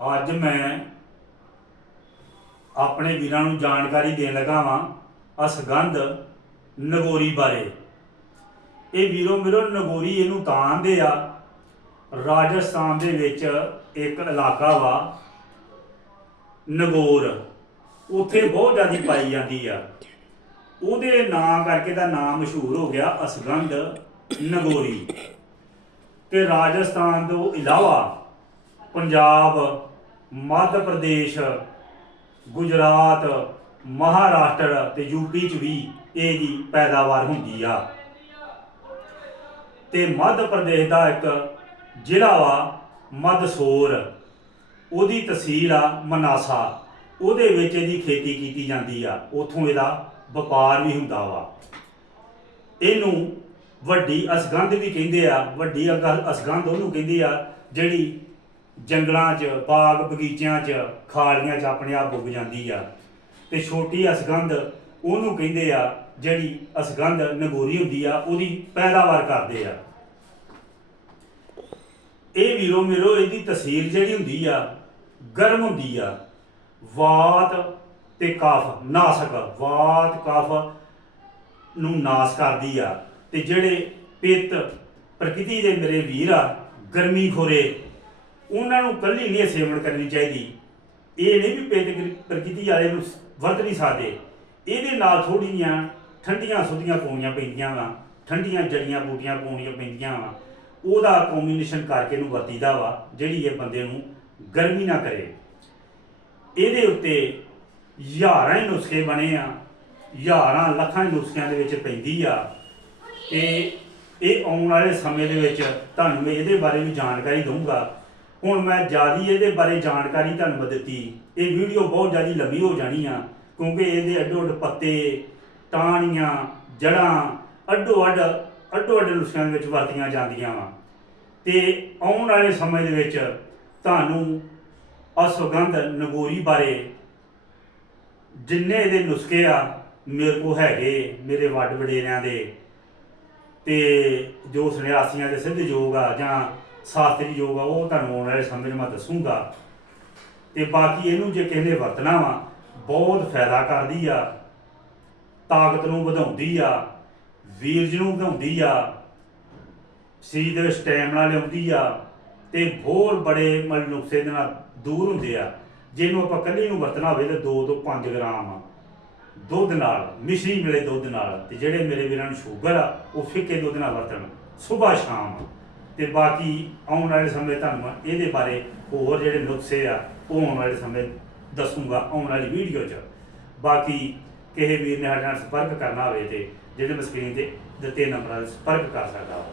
ਅੱਜ ਮੈਂ ਆਪਣੇ ਵੀਰਾਂ ਨੂੰ ਜਾਣਕਾਰੀ ਦੇਣ ਲੱਗਾ ਵਾਂ ਅਸਗੰਧ ਨਗੋਰੀ ਬਾਰੇ। ਇਹ ਵੀਰੋ ਮਿਰੋ ਨਗੋਰੀ ਇਹਨੂੰ ਤਾਂ ਆਂਦੇ ਆ। ਰਾਜਸਥਾਨ ਦੇ ਵਿੱਚ ਇੱਕ ਇਲਾਕਾ ਵਾ, ਨਗੋਰ। ਉੱਥੇ ਬਹੁਤ ਜ਼ਿਆਦਾ ਪਾਈ ਜਾਂਦੀ ਆ। ਉਹਦੇ ਨਾਂ ਕਰਕੇ ਦਾ ਨਾਮ ਮਸ਼ਹੂਰ ਹੋ ਗਿਆ ਅਸਗੰਧ ਨਗੋਰੀ। ਤੇ ਰਾਜਸਥਾਨ ਤੋਂ ਇਲਾਵਾ ਪੰਜਾਬ, ਮੱਧ ਪ੍ਰਦੇਸ਼, ਗੁਜਰਾਤ, ਮਹਾਰਾਸ਼ਟਰ ਤੇ ਯੂਪੀ ਚ ਵੀ ਇਹਦੀ ਪੈਦਾਵਾਰ ਹੁੰਦੀ ਆ। ਤੇ ਮੱਧ ਪ੍ਰਦੇਸ਼ ਦਾ ਇੱਕ ਜ਼ਿਲ੍ਹਾ ਵਾ ਮਦਸੂਰ। ਉਹਦੀ ਤਹਿਸੀਲ ਆ ਮਨਾਸਾ। ਉਹਦੇ ਵਿੱਚ ਇਹਦੀ ਖੇਤੀ ਕੀਤੀ ਜਾਂਦੀ ਆ। ਉਥੋਂ ਇਹਦਾ ਵਪਾਰ ਵੀ ਹੁੰਦਾ ਵਾ। ਇਹਨੂੰ ਵੱਡੀ ਅਸਗੰਧ ਵੀ ਕਹਿੰਦੇ ਆ। ਵੱਡੀ ਅਗ- ਅਸਗੰਧ ਉਹਨੂੰ ਕਹਿੰਦੇ ਆ ਜਿਹੜੀ ਜੰਗਲਾਂ 'ਚ, ਬਾਗ ਬਗੀਚਿਆਂ 'ਚ, ਖਾਲੀਆਂ 'ਚ ਆਪਣੇ ਆਪ ਉੱਗ ਜਾਂਦੀ ਆ। ਤੇ ਛੋਟੀ ਅਸਗੰਧ ਉਹਨੂੰ ਕਹਿੰਦੇ ਆ, ਜਿਹੜੀ ਅਸਗੰਧ ਨਗੋਰੀ ਹੁੰਦੀ ਆ, ਉਹਦੀ ਪੈਦਾਵਾਰ ਕਰਦੇ ਆ। ਇਹ ਵੀਰੋ ਮੇਰੋ, ਇਹਦੀ ਤਸਵੀਰ ਜਿਹੜੀ ਹੁੰਦੀ ਆ, ਗਰਮ ਹੁੰਦੀ ਆ। ਵਾਤ ਤੇ ਕਫ, ਨਾਸਕ, ਵਾਤ, ਕਫ ਨੂੰ ਨਾਸ ਕਰਦੀ ਆ। ਤੇ ਜਿਹੜੇ ਪਿੱਤ ਪ੍ਰਕਿਰਤੀ ਦੇ ਮੇਰੇ ਵੀਰ ਆ, ਗਰਮੀ ਖੋਰੇ ਉਹਨਾਂ ਨੂੰ ਕੱਲੀ ਨਹੀਂ ਸੇਵਨ ਕਰਨੀ ਚਾਹੀਦੀ। ਇਹ ਨਹੀਂ ਵੀ ਪਿੱਤ ਪ੍ਰਕਿਰਤੀ ਵਾਲੇ ਨੂੰ ਵਰਤ ਨਹੀਂ ਸਕਦੇ। ਇਹਦੇ ਨਾਲ ਥੋੜੀਆਂ ਠੰਡੀਆਂ ਸੁਧੀਆਂ ਪਾਉਣੀਆਂ ਪੈਂਦੀਆਂ ਵਾ। ਠੰਡੀਆਂ ਜੜੀਆਂ ਬੂਟੀਆਂ ਪਾਉਣੀਆਂ ਪੈਂਦੀਆਂ ਵਾ। ਉਹਦਾ ਕੰਬੀਨੇਸ਼ਨ ਕਰਕੇ ਇਹਨੂੰ ਵਰਤੀਦਾ ਵਾ, ਜਿਹੜੀ ਇਹ ਬੰਦੇ ਨੂੰ ਗਰਮੀ ਨਾ ਕਰੇ। ਇਹਦੇ ਉੱਤੇ ਹਜ਼ਾਰਾਂ ਹੀ ਨੁਸਖੇ ਬਣੇ ਆ। ਹਜ਼ਾਰਾਂ ਲੱਖਾਂ ਨੁਸਖਿਆਂ ਦੇ ਵਿੱਚ ਪੈਂਦੀ ਆ। ਤੇ ਇਹ ਆਉਣ ਵਾਲੇ ਸਮੇਂ ਦੇ ਵਿੱਚ ਤੁਹਾਨੂੰ ਮੈਂ ਇਹਦੇ ਬਾਰੇ ਵੀ ਜਾਣਕਾਰੀ ਦਊਂਗਾ। ਹੁਣ ਮੈਂ ਜਿਆਦੀ ਇਹਦੇ ਬਾਰੇ ਜਾਣਕਾਰੀ ਤੁਹਾਨੂੰ ਮੈਂ ਦਿੱਤੀ। ਇਹ ਵੀਡੀਓ ਬਹੁਤ ਜਿਆਦੀ ਲੰਬੀ ਹੋ ਜਾਣੀ ਆ, ਕਿਉਂਕਿ ਇਹਦੇ ਅੱਡੋ ਅੱਡ ਪੱਤੇ, ਟਾਹਣੀਆਂ ਜੜਾਂ ਅੱਡੋ ਅੱਡ ਅੱਡੋ ਅੱਡ ਨੁਸਖਿਆਂ ਦੇ ਵਿੱਚ ਵਰਤੀਆਂ ਜਾਂਦੀਆਂ ਵਾ। ਤੇ ਆਉਣ ਵਾਲੇ ਸਮੇਂ ਦੇ ਵਿੱਚ ਤੁਹਾਨੂੰ ਅਸੁਗੰਧ ਨਗੋਰੀ ਬਾਰੇ ਜਿੰਨੇ ਇਹਦੇ ਨੁਸਖੇ ਆ, ਮੇਰੇ ਕੋ ਹੈਗੇ, ਮੇਰੇ ਵੱਡ ਵਡੇਰਿਆਂ ਦੇ। ਤੇ ਜੋ ਸੰਨਿਆਸੀਆਂ ਦੇ ਸਿੱਧ ਯੋਗ ਆ ਜਾਂ ਸ਼ਾਸਤਰੀ ਯੋਗ ਆ, ਉਹ ਤੁਹਾਨੂੰ ਆਉਣ ਵਾਲੇ ਸਮੇਂ 'ਚ ਮੈਂ ਦੱਸੂਗਾ। ਤੇ ਬਾਕੀ ਇਹਨੂੰ ਜੇ ਕਿਸੇ ਨੇ ਵਰਤਣਾ ਵਾ, ਬਹੁਤ ਫਾਇਦਾ ਕਰਦੀ ਆ, ਤਾਕਤ ਨੂੰ ਵਧਾਉਂਦੀ ਆ, ਵੀਰਜ ਨੂੰ ਵਧਾਉਂਦੀ ਆ, ਸਰੀਰ ਦੇ ਵਿੱਚ ਸਟੈਮਨਾ ਲਿਆਉਂਦੀ ਆ, ਤੇ ਹੋਰ ਬੜੇ ਮਲ ਨੁਕਸੇ ਦੇ ਨਾਲ ਦੂਰ ਹੁੰਦੇ ਆ। ਜਿਹਨੂੰ ਆਪਾਂ ਕੱਲੀ ਨੂੰ ਵਰਤਣਾ ਹੋਵੇ ਤਾਂ 2 ਤੋਂ 5 ਗ੍ਰਾਮ ਦੁੱਧ ਨਾਲ, ਮਿਸ਼ਰੀ ਮਿਲੇ ਦੁੱਧ ਨਾਲ, ਤੇ ਜਿਹੜੇ ਮੇਰੇ ਵੀਰਾਂ ਨੂੰ ਸ਼ੂਗਰ ਆ, ਉਹ ਫਿੱਕੇ ਦੁੱਧ ਨਾਲ ਵਰਤਣ ਸਵੇਰ ਸ਼ਾਮ। ਤੇ ਬਾਕੀ ਆਉਣ ਵਾਲੇ ਸਮੇਂ ਤੁਹਾਨੂੰ ਮੈਂ ਇਹਦੇ ਬਾਰੇ ਹੋਰ ਜਿਹੜੇ ਨੁਕਸੇ ਆ, ਉਹ ਆਉਣ ਵਾਲੇ ਸਮੇਂ ਦੱਸੂਗਾ ਆਉਣ ਵਾਲੀ ਵੀਡੀਓ 'ਚ। ਬਾਕੀ ਕਿਸੇ ਵੀਰ ਨੇ ਸਾਡੇ ਨਾਲ ਸੰਪਰਕ ਕਰਨਾ ਹੋਵੇ ਤੇ ਜਿਹੜੇ ਮੈਂ ਸਕਰੀਨ ਤੇ ਦਿੱਤੇ ਨੰਬਰਾਂ 'ਤੇ ਸੰਪਰਕ ਕਰ ਸਕਦਾ ਵਾ